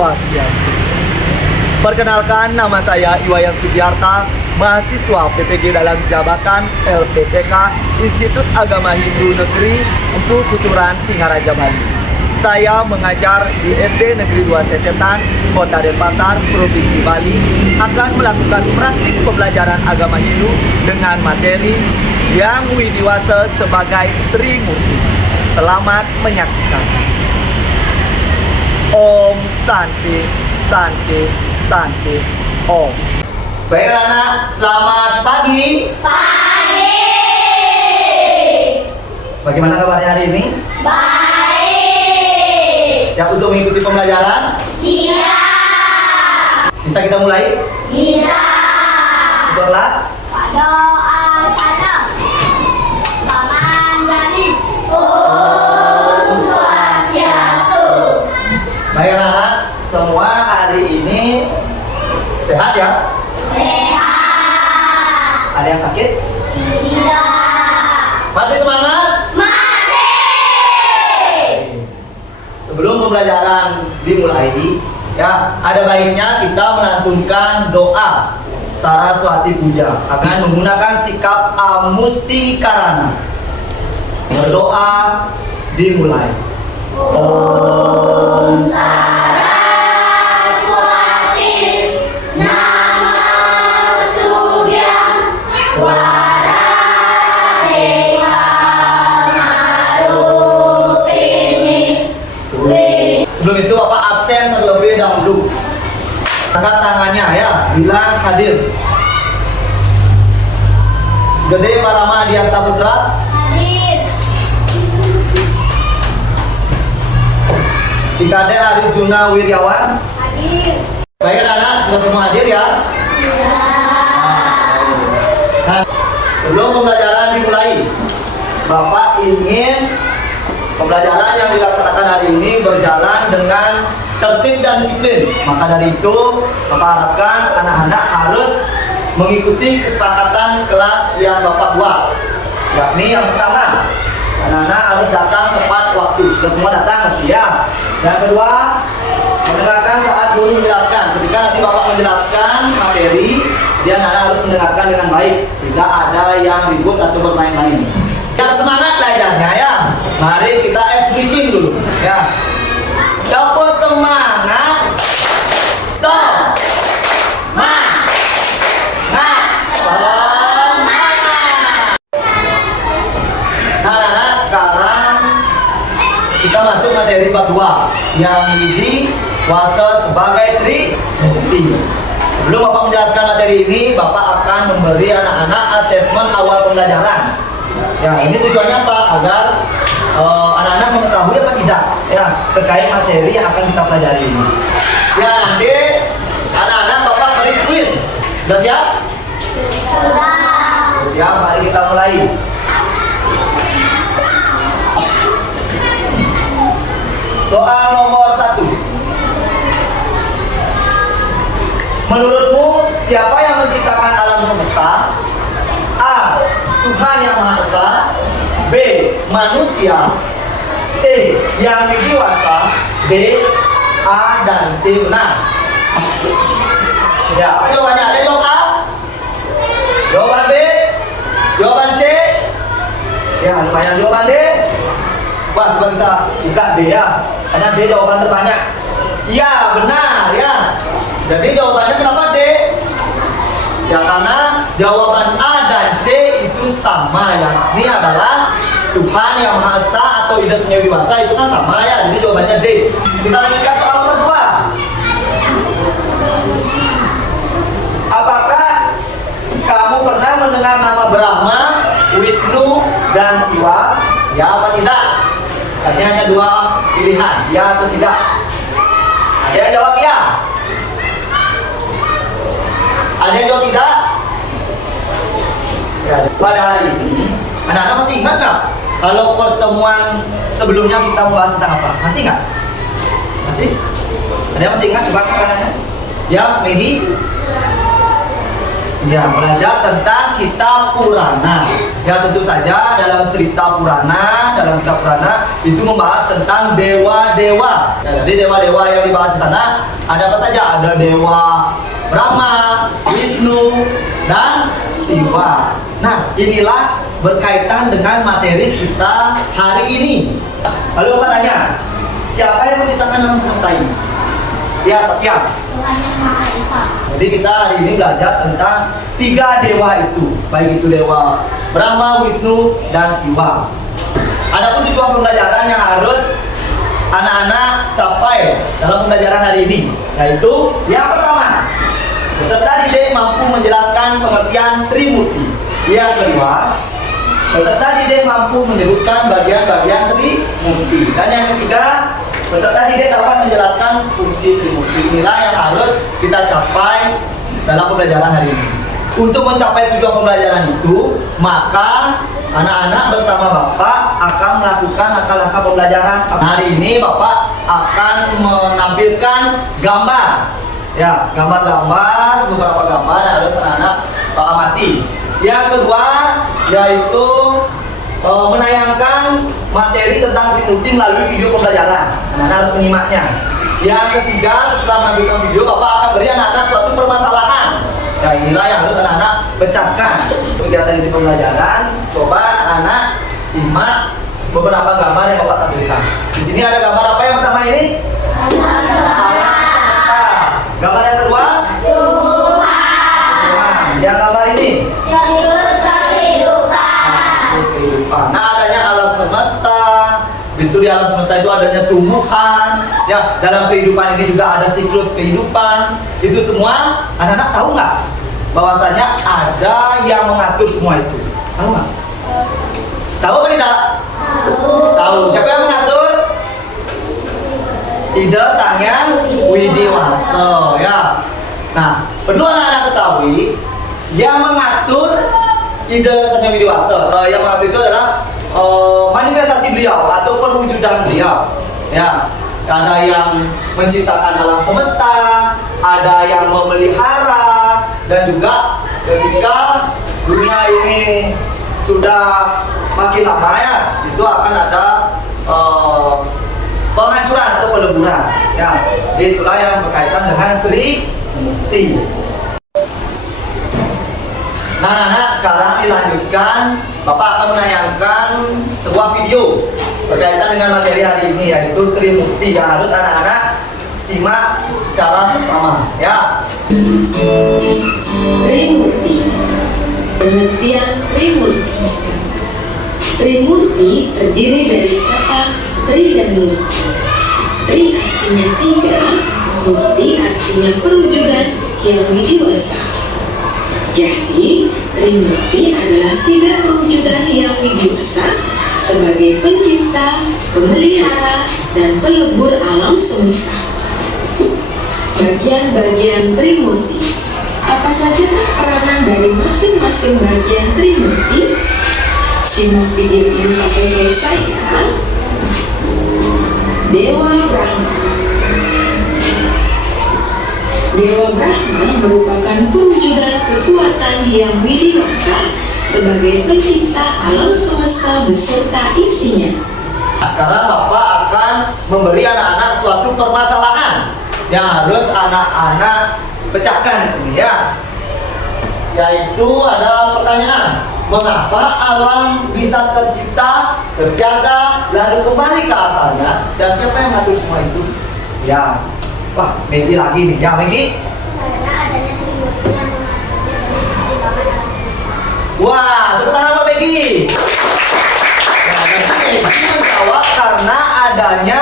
Swastiastu. Perkenalkan, nama saya Iwayan Sudiarta, mahasiswa PPG dalam jabatan LPTK Institut Agama Hindu Negeri Empu Kuturan, Singaraja, Bali. Saya mengajar di SD Negeri 2 Sesetan, Kota Denpasar, Provinsi Bali, akan melakukan praktik pembelajaran agama Hindu dengan materi yang widiwasa sebagai Trimurti. Selamat menyaksikan. Om Santi, Santi, Santi, Om. Baik anak, selamat pagi. Pagi. Bagaimana kabarnya hari ini? Baik. Siap untuk mengikuti pembelajaran? Siap. Bisa kita mulai? Bisa. Untuk kelas? Doa sana. Paman jadi. Om Swastiastu. Baik anak, semua hari ini sehat ya? Sehat. Ada yang sakit? Tidak. Masih semangat? Masih. Sebelum pembelajaran dimulai, ya ada baiknya kita melantunkan doa Saraswati Puja akan menggunakan sikap Amustikarana. Berdoa dimulai. Om Saraswati Namostubhyam Waradewa Marupini. Sebelum itu Bapak absen terlebih dahulu. Angkat tangannya ya, bilang hadir. Gede Parama Adiasta Putra. Hadir. Ikade Aris Juna Wiryawan. Hadir. Baik anak, sudah semua hadir ya? Nah, sebelum pembelajaran dimulai, Bapak ingin pembelajaran yang dilaksanakan hari ini berjalan dengan tertib dan disiplin. Maka dari itu, Bapak harapkan anak-anak harus mengikuti kesepakatan kelas yang Bapak buat. Yakni yang pertama, anak-anak harus datang tepat waktu. Sudah semua datang, ya. Yang kedua, mendengarkan saat guru menjelaskan. Ketika nanti Bapak menjelaskan materi, dia anak-anak harus mendengarkan dengan baik. Tidak ada yang ribut atau bermain-main. Biar semangat belajarnya ya. Mari kita breaking dulu ya. Dapur semangat. Semangat. Nah, anak-anak, sekarang kita masuk materi bab 2 yang diwasa sebagai Trimurti. Sebelum Bapak menjelaskan materi ini, Bapak akan memberi anak-anak asesmen awal pembelajaran. Ya, ini tujuannya apa? Agar anak-anak mengetahui apa tidak ya terkait materi yang akan kita pelajari ini. Ya, nanti anak-anak Bapak beri kuis. Sudah siap? Sudah. Siap, mari kita mulai. Soal nomor 1. Menurutmu siapa yang menciptakan alam semesta? A. Tuhan Yang Maha Esa. B. Manusia. C. Yang widiwasa. D. A dan C benar. Ya, apa jawabannya? Ada jawab A? Jawaban B? Jawaban C? Ya, lumayan jawaban D. Wah, coba kita buka D ya. Karena D jawaban terbanyak. Iya, benar ya. Jadi jawabannya kenapa D? Ya karena jawaban A dan C itu sama ya. Ini adalah Tuhan Yang Maha Esa atau Ida Seni Widiwasa, itu kan sama ya. Jadi jawabannya D. Kita lanjutkan soal nomor 2. Apakah kamu pernah mendengar nama Brahma, Wisnu, dan Siwa? Ya apa tidak? Ini hanya 2 pilihan, ya atau tidak. Ada yang jawab ya? Ada yang jawab tidak? Ya, pada hari ini, anak-anak masih ingat nggak? Kalau pertemuan sebelumnya kita membahas tentang apa? Masih nggak? Masih? Ada yang masih ingat? Coba kanannya. Ya, Medi. Ya, belajar tentang kitab Purana. Ya, tentu saja dalam cerita Purana, dalam kitab Purana itu membahas tentang dewa-dewa. Ya, jadi dewa-dewa yang dibahas di sana ada apa saja? Ada dewa Brahma, Wisnu, dan Siwa. Nah, inilah berkaitan dengan materi kita hari ini. Lalu Bapak tanya, siapa yang menciptakan alam semesta ini? Ya, Satya. Tuhan yang Maha Esa. Jadi kita hari ini belajar tentang 3 dewa itu, baik itu dewa Brahma, Wisnu, dan Siwa. Adapun tujuan pembelajaran yang harus anak-anak capai dalam pembelajaran hari ini, yaitu yang pertama, peserta didik mampu menjelaskan pengertian Trimurti. Yang kedua, peserta didik mampu menyebutkan bagian-bagian Trimurti. Dan yang ketiga, peserta didik dapat menjelaskan fungsi Trimurti. Inilah yang harus kita capai dalam pembelajaran hari ini. Untuk mencapai tujuan pembelajaran itu, maka anak-anak bersama Bapak akan melakukan langkah-langkah pembelajaran. Hari ini Bapak akan menampilkan gambar. Ya, gambar-gambar, beberapa gambar yang harus anak-anak amati. Yang kedua, yaitu menayangkan materi tentang Trimurti melalui video pembelajaran. Anak-anak harus menyimaknya. Yang ketiga, setelah menampilkan video, Bapak akan beri anak-anak suatu permasalahan. Nah, inilah yang harus anak-anak pecahkan. Kegiatan di pembelajaran, coba anak simak beberapa gambar yang Bapak tampilkan. Di sini ada gambar apa yang pertama ini? Alam semesta. Gambar yang kedua? Tumbuhan. Yang gambar ini? Siklus kehidupan. Siklus kehidupan. Nah, adanya alam semesta. Habis itu di alam semesta itu adanya tumbuhan. Ya, dalam kehidupan ini juga ada siklus kehidupan. Itu semua anak-anak tahu nggak? Bahwasanya ada yang mengatur semua itu. Tahu nggak? Tahu apa tidak? Tahu. Siapa yang mengatur? Ida Sang Hyang Widiwasa. Ya. Nah, perlu anak-anak ketahui yang mengatur Ida Sang Hyang Widiwasa. Yang mengatur itu adalah manifestasi beliau atau perwujudan beliau. Ya. Ada yang menciptakan alam semesta, ada yang memelihara, dan juga ketika dunia ini sudah makin lama ya, itu akan ada penghancuran atau peleburan. Ya, itulah yang berkaitan dengan Trimurti. Nah, sekarang dilanjutkan. Bapak akan menayangkan sebuah video berkaitan dengan materi hari ini, yaitu Trimurti yang harus anak-anak simak secara seksama. Ya. Trimurti. Pengertian Trimurti. Trimurti terdiri dari kata Tri dan Murti. Tri artinya 3, Murti artinya perwujudan yang widiwasa. Jadi, Trimurti adalah 3 perwujudan yang widiwasa sebagai pencipta, pemelihara, dan pelebur alam semesta. Bagian-bagian Trimurti. Apa saja peranan dari masing-masing bagian Trimurti? Simak video ini sampai selesai ya. Dewa Brahma. Dewa Brahma merupakan perwujudan kekuatan yang widiwasa sebagai pencipta alam semesta beserta isinya. Sekarang Bapak akan memberi anak-anak suatu permasalahan yang harus anak-anak pecahkan di sini ya. Yaitu ada pertanyaan, mengapa alam bisa tercipta, terjaga, lalu kembali ke asalnya, dan siapa yang mengatur semua itu? Ya, wah, Megi lagi nih, ya Megi. Karena adanya Trimurti yang mengatur dan keseimbangan alam semesta. Wah, tepuk tangan buat Megi. Ya, dan Megi menjawab karena adanya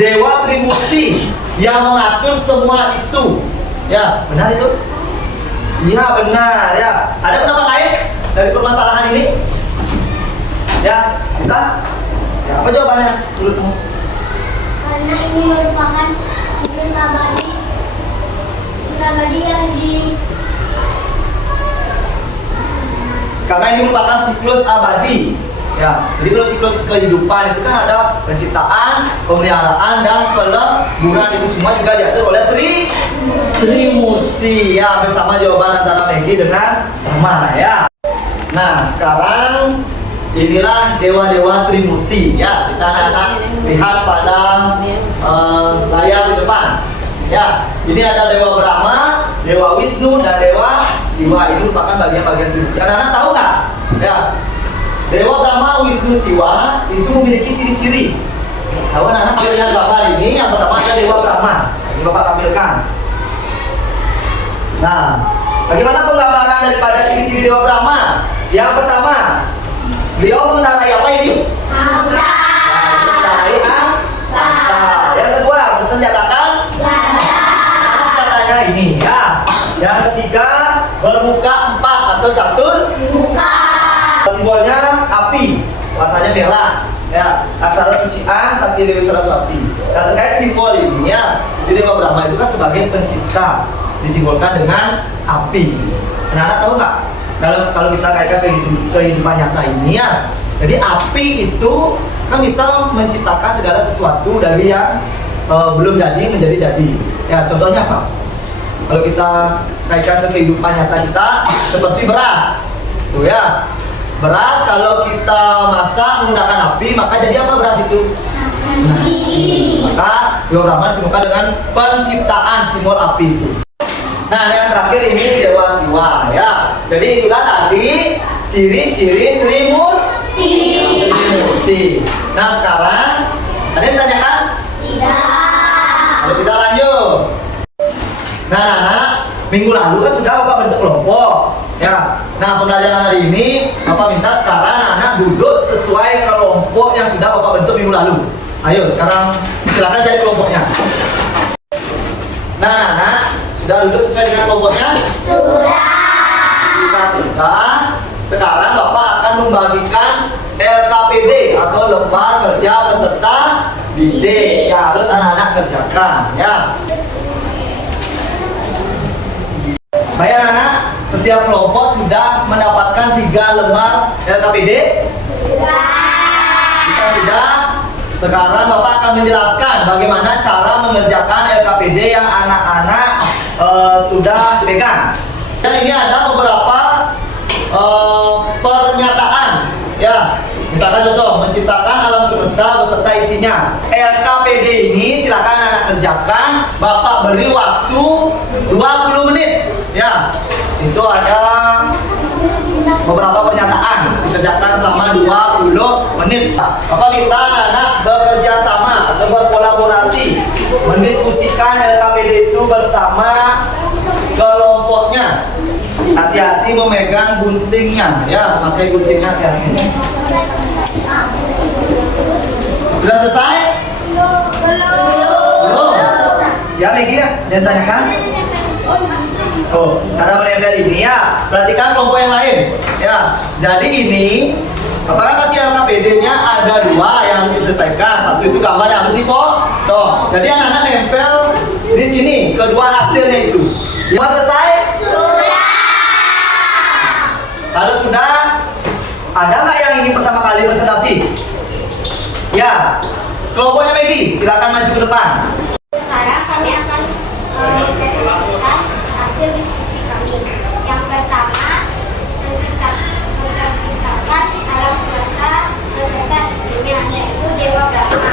Dewa Trimurti yang mengatur semua itu. Ya, benar itu? Iya, benar ya. Ada pendapat lain dari permasalahan ini? Ya, bisa? Ya, apa jawabannya menurutmu? Karena ini merupakan siklus abadi yang Karena ini merupakan siklus abadi Ya, jadi kalau siklus kehidupan itu kan ada penciptaan, pemeliharaan, dan peleburan, itu semua juga diatur oleh Trimurti ya, bersama jawaban antara Megi dengan Rama ya. Nah, sekarang inilah dewa-dewa Trimurti ya. Di sana anak lihat pada layar di depan. Ya, ini ada Dewa Brahma, Dewa Wisnu, dan Dewa Siwa. Ini merupakan bagian-bagian Trimurti. Anak-anak tahu nggak? Ya, Dewa Brahma, Wisnu, Siwa itu memiliki ciri-ciri. Tahu anak-anak kalau lihat gambar ini, yang pertama ada Dewa Brahma. Ini Bapak tampilkan. Nah, bagaimana penggambaran daripada ciri-ciri Dewa Brahma? Yang pertama, beliau mengendarai apa ini? Angsa. Nah, mengendarai angsa. Yang kedua, bersenjatakan senjatanya ini ya. Yang ketiga, bermuka 4 atau catur. Buka. Simbolnya api, warnanya merah. Ya, aksara suci A, Sakti Dewi Saraswati. Nah, terkait simbol ini ya, jadi Dewa Brahma itu kan sebagai pencipta, disimbolkan dengan api. Anak-anak tahu nggak? Kalau kita kaitkan kehidupan nyata ini ya, jadi api itu kan bisa menciptakan segala sesuatu dari yang belum jadi menjadi jadi. Ya, contohnya apa? Kalau kita kaitkan ke kehidupan nyata kita, seperti beras, tuh ya. Beras kalau kita masak menggunakan api, maka jadi apa beras itu? Nasi. Maka Dewa Brahma disimbolkan dengan penciptaan simbol api itu. Nah, yang terakhir ini Dewa Siwa ya. Jadi itulah tadi ciri-ciri Trimurti. Nah, sekarang ada yang ditanyakan? Tidak. Kalau tidak lanjut. Nah, anak, minggu lalu kan sudah Bapak bentuk kelompok ya. Nah, pembelajaran hari ini Bapak minta sekarang anak duduk sesuai kelompok yang sudah Bapak bentuk minggu lalu. Ayo sekarang silakan cari kelompoknya. Nah, anak, sudah duduk sesuai dengan kelompoknya? Sudah. Sekarang Bapak akan membagikan LKPD atau lembar kerja peserta didik yang harus anak-anak kerjakan ya. Baik anak-anak, setiap kelompok sudah mendapatkan 3 lembar LKPD? Kita sudah. Sekarang Bapak akan menjelaskan bagaimana cara mengerjakan LKPD yang anak-anak sudah pegang. Dan ini ada beberapa pernyataan ya. Misalkan contoh, menciptakan alam semesta beserta isinya. LKPD ini silakan anak kerjakan. Bapak beri waktu 20 menit ya. Itu ada beberapa pernyataan dikerjakan selama 20 menit. Bapak minta anak bekerja sama atau berkolaborasi, mendiskusikan LKPD itu bersama kelompoknya. Hati-hati memegang guntingnya ya, pakai guntingnya hati-hati. Sudah selesai? Belum. Ya Megi ya, dan tanyakan. Oh, cara menempel ini ya. Perhatikan kelompok yang lain. Ya, jadi ini apakah kasih LKPD-nya ada 2 yang harus diselesaikan. Satu itu gambar yang harus dipoto. Jadi anak-anak nempel di sini kedua hasilnya itu. Semua selesai? Sudah. Kalau sudah, ada nggak yang ingin pertama kali presentasi? Ya, kelompoknya Megi, silakan maju ke depan. Sekarang kami akan mempresentasikan hasil diskusi kami. Yang pertama, menciptakan alam semesta beserta isinya, yaitu Dewa Brahma.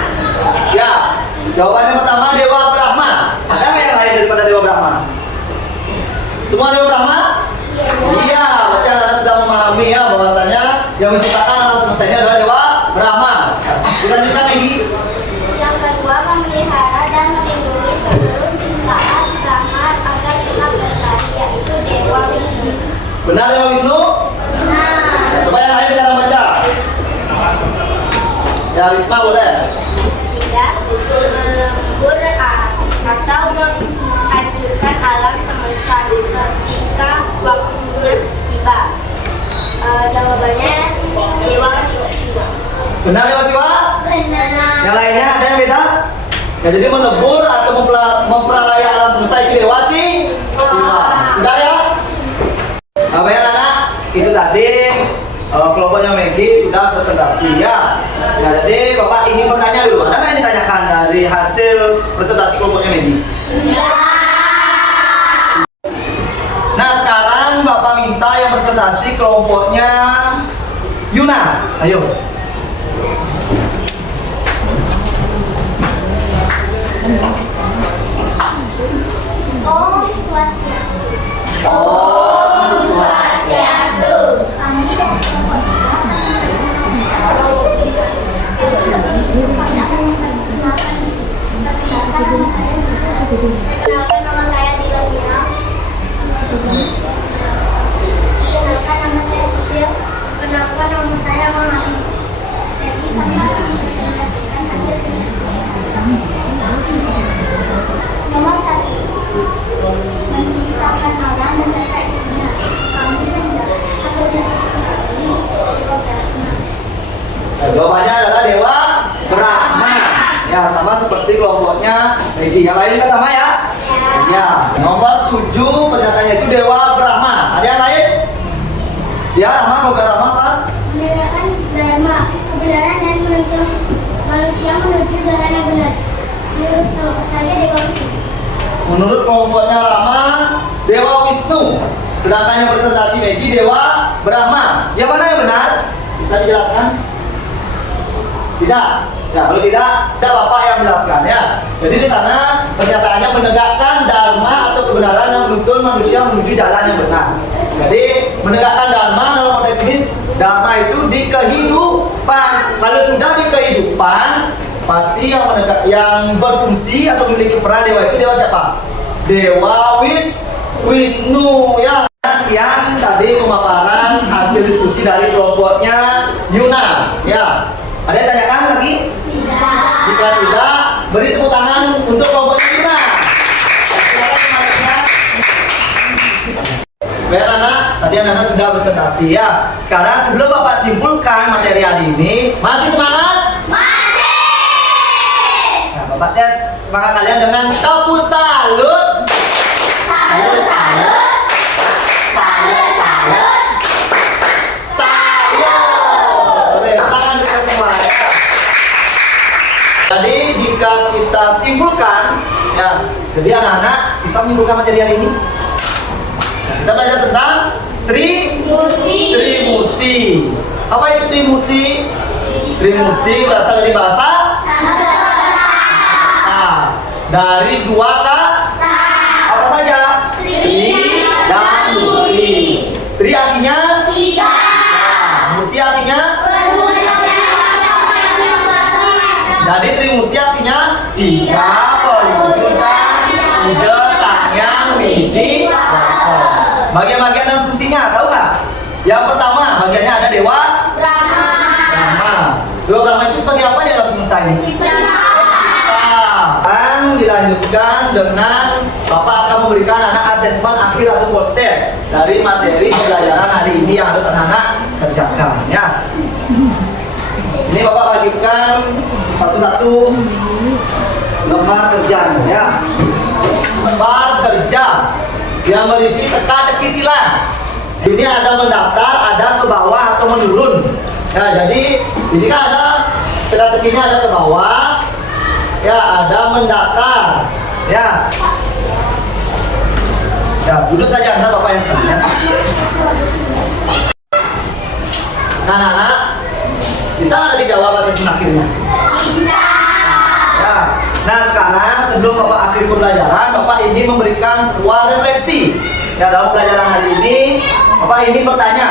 Ya, jawabannya pertama Dewa Brahma. Ada nggak yang lain daripada Dewa Brahma? Semua Dewa Brahma? Iya, berarti anak-anak sudah memahami ya bahwasanya yang menciptakan alam semesta ini adalah Dewa Brahma. Dilanjutkan Megi. Yang kedua, memelihara dan melindungi seluruh ciptaan Brahma agar tetap lestari, yaitu Dewa Wisnu. Benar Dewa Wisnu? Nah, Coba yang lain sekarang baca. Ya, Risma boleh. ketiga, melebur atau menghancurkan alam semesta ketika waktunya tiba. Jawabannya Dewa Siwa. Benar Dewa Siwa? Benar. Yang lainnya ada yang beda? Ya, jadi melebur atau memperalaya alam semesta itu Dewa Siwa. Sudah ya? Nah, baik anak, itu tadi kelompoknya Megi sudah presentasi ya. Nah, jadi Bapak ingin bertanya dulu, ada nggak yang ditanyakan dari hasil presentasi kelompoknya Megi? Nah, sekarang Bapak minta yang presentasi kelompoknya Yuna. Ayo. Om Swastiastu. Om Swastiastu. Kami dari kelompok Kenalkan nama saya Dila Mira. Kenalkan nama saya Sisil. Kenalkan nama saya Mama. Jadi kami akan presentasikan hasil diskusi. Nomor 1. Menciptakan alam beserta isinya. Kami menjawab hasil diskusi kami Dewa Brahma. Jawabannya adalah Dewa Brahma. Ya, sama seperti kelompoknya Megi. Yang lain juga sama ya? Ya. Nomor 7 pernyataannya itu Dewa Brahma. Ada yang lain? Ya, Rama, Dewa Brahma apa? Menegakkan dharma, kebenaran dan menuju manusia menuju jalan yang benar. Menurut kelompok saya Dewa Wisnu. Menurut kelompoknya Rama, Dewa Wisnu. Sedangkan yang presentasi Megi Dewa Brahma. Yang mana yang benar? Bisa dijelaskan? Tidak. Ya, kalau tidak Bapak yang menjelaskan ya. Jadi di sana pernyataannya menegakkan dharma atau kebenaran yang menuntun manusia menuju jalan yang benar. Jadi menegakkan dharma dalam konteks ini, dharma itu di kehidupan. Kalau sudah di kehidupan, pasti yang berfungsi atau memiliki peran dewa itu dewa siapa? Dewa Wisnu ya. Sekian tadi pemaparan hasil diskusi dari kelompoknya Yuna ya. Ada yang tanyakan lagi? Tidak. Jika tidak, beri tepuk tangan untuk kelompoknya Yuna. Silakan semuanya. Baik anak, tadi anak sudah presentasi ya. Sekarang sebelum Bapak simpulkan materi hari ini, masih semangat? Masih. Nah, Bapak tes semangat kalian dengan tepuk salut. Salut, salut. Salut, salut. Oke, tangan kita semua ya. Jadi jika kita simpulkan ya, jadi anak-anak bisa menyimpulkan materi hari ini. Nah, kita belajar tentang Trimurti. Apa itu Trimurti? Trimurti berasal dari bahasa Nah, dari dua kata. Apa saja? Tri dan Murti. Tri artinya Tiga. Murti artinya. Jadi Trimurti artinya tiga perwujudan Buddha Sangyang Widi Wasa. Bagian-bagian dan fungsinya tahu nggak? Yang pertama bagiannya ada Dewa Brahma. Dewa Brahma itu sebagai apa di alam semesta ini? Sekarang dilanjutkan dengan Bapak akan memberikan anak asesmen akhir atau post test dari materi pembelajaran hari ini yang harus anak-anak kerjakan ya. Ini Bapak bagikan satu-satu lembar kerja ya. Lembar kerja yang berisi teka-teki silang. Ini ada mendaftar, ada ke bawah atau menurun. Ya, jadi ini kan ada teka-tekinya ada ke bawah. Ya, ada mendaftar. Ya. Ya, duduk saja Anda Bapak yang senang ya. Nah, anak-anak, bisa nggak dijawab asesmen akhirnya? Bisa. Ya. Nah, sekarang sebelum Bapak akhir pembelajaran, Bapak ingin memberikan sebuah refleksi. Ya, dalam pembelajaran hari ini, Bapak ingin bertanya.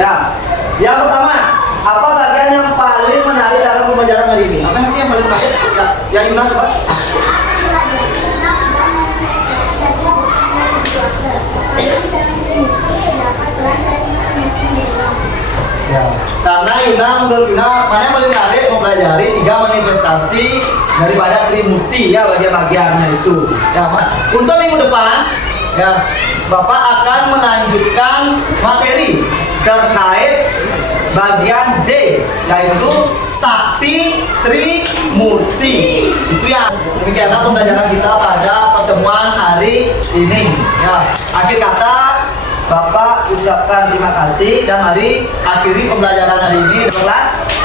Ya, yang pertama, apa bagian yang paling menarik dalam pembelajaran hari ini? Apa sih yang paling menarik? Ya, Yuna coba. Ya. Karena Yuna, menurut Yuna, mana yang paling menarik mempelajari 3 manifestasi daripada Trimurti ya, bagian-bagiannya itu. Ya, untuk minggu depan, ya, Bapak akan melanjutkan materi terkait bagian D, yaitu Sakti Trimurti. Itu yang demikianlah pembelajaran kita pada pertemuan hari ini. Ya, akhir kata Bapak ucapkan terima kasih dan mari akhiri pembelajaran hari ini di kelas.